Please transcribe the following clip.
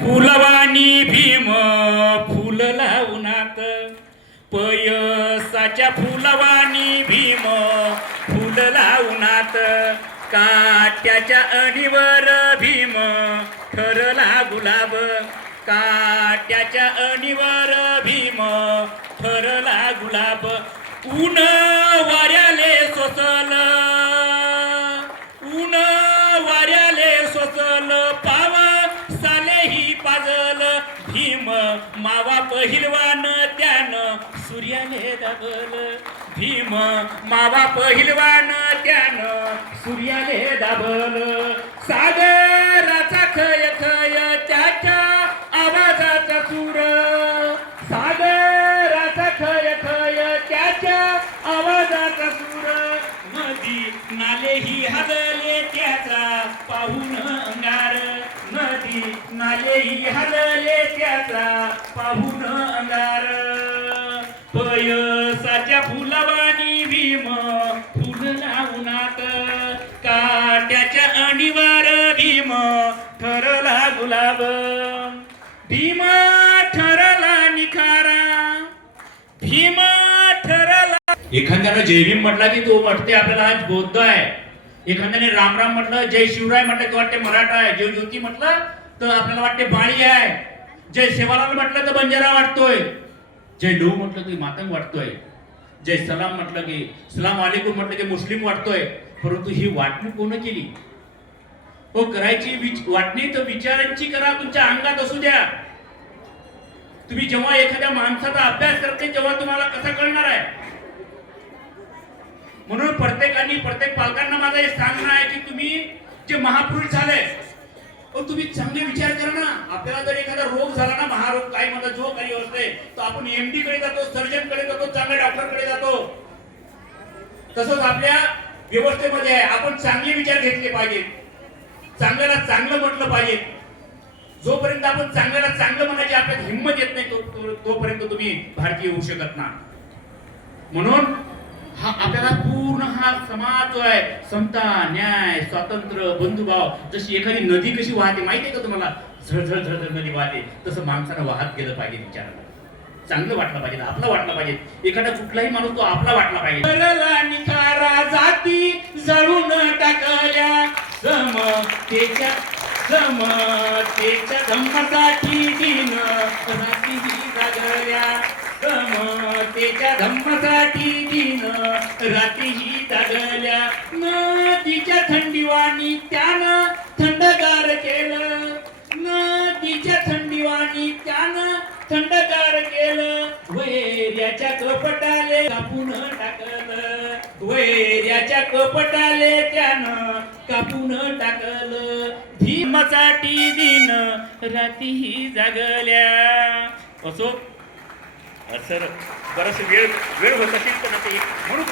फुलवाणी भीम फुल लावूनात पयसाच्या फुलवाणी भीम फुल लावूनात काट्याच्या अणीवर भीम ठरला गुलाब काट्याच्या अणीवर भीम ठरला गुलाब ऊन वाऱ्याले सोसल ऊन वाऱ्याले सोसल पावसालेही पाजल भीम मावा पहिलवान त्यानं सूर्याले दाबल भीम मावा पहिलवान त्यानं सूर्याले दाबल सागराचा खय खय त्याच्या आवाजाचा सूर सागराचा खय खय त्याच्या आवाजाचा सूर नदी नालेही हलले त्याचा पाहून अंगार नदी नालेही हलले त्याचा पाहून अंगार पयसाच्या फुलवाणी भीम फुल लावूनात काट्याच्या अणीवर भीम ठरला गुलाब भीम ठरला निखारा भीम ठरला. एखाद्यानं जय भीम म्हटला की तो वाटते आपल्याला आज बौद्ध आहे. एखाद्याने राम राम म्हटलं जय शिवराय म्हटलं तो वाटते मराठा आहे. जय ज्योती म्हटलं तर आपल्याला वाटते बाळी आहे. जय सेवालाल म्हटलं तर बंजारा वाटतोय. जय लो म्हटलं की मातंग वाटतोय. जय सलाम म्हटलं की सलाम वालेकुम म्हटलं की मुस्लिम वाटतोय. परंतु ही वाटणी कोण केली हो करायची वाटणी तर विचारांची करा तुमच्या अंगात असू द्या. तुम्ही जेव्हा एखाद्या माणसाचा अभ्यास करते तेव्हा तुम्हाला कसं कळणार आहे. म्हणून प्रत्येक पालकांना माझं हे सांगणं आहे की तुम्ही जे महापुरुष झाले तुम्ही चांगले विचार करा ना. आपल्याला जर एखादा रोग झाला ना महारोग काही माझा जो काही असते तर आपण एमडी कडे जातो सर्जन कडे जातो चांगल्या डॉक्टर कडे जातो. तसंच आपल्या व्यवस्थेमध्ये आहे आपण चांगले विचार घेतले पाहिजेत. चांगल्याला चांगलं म्हटलं पाहिजे. जोपर्यंत आपण चांगल्याला चांगलं म्हणायची आपल्याला हिंमत येत नाही तोपर्यंत तुम्ही भारतीय होऊ शकत ना. म्हणून हा आपल्याला पूर्ण हा समाज जो आहे समता न्याय स्वातंत्र्य बंधुभाव जशी एखादी नदी कशी वाहते माहिती आहे का तुम्हाला झळझळ झळझळ नदी वाहते तसं माणसानं वाहत गेलं पाहिजे. विचारायला चांगलं वाटलं पाहिजे आपलं वाटलं पाहिजे. एखादा कुठलाही माणूस तो आपला वाटला पाहिजे. निखारा जाती जळून टाकल्या समतेच्या धम्मासाठी दिन रात्री जागल्या समतेच्या धम्मासाठी दिन रात्री जागल्या. नदीच्या थंडीवाणी त्यानं थंडगार केलं नदीच्या थंडीवाणी त्यानं थंडगार केलं. वैर्याच्या कपटाले कापून टाकलं वैर्याच्या कपटाले त्यानं कापून टाकलं. भीमासाठी दिन रात्री जागल्या. असो सर बरंच वेळ होत असेल पण म्हणून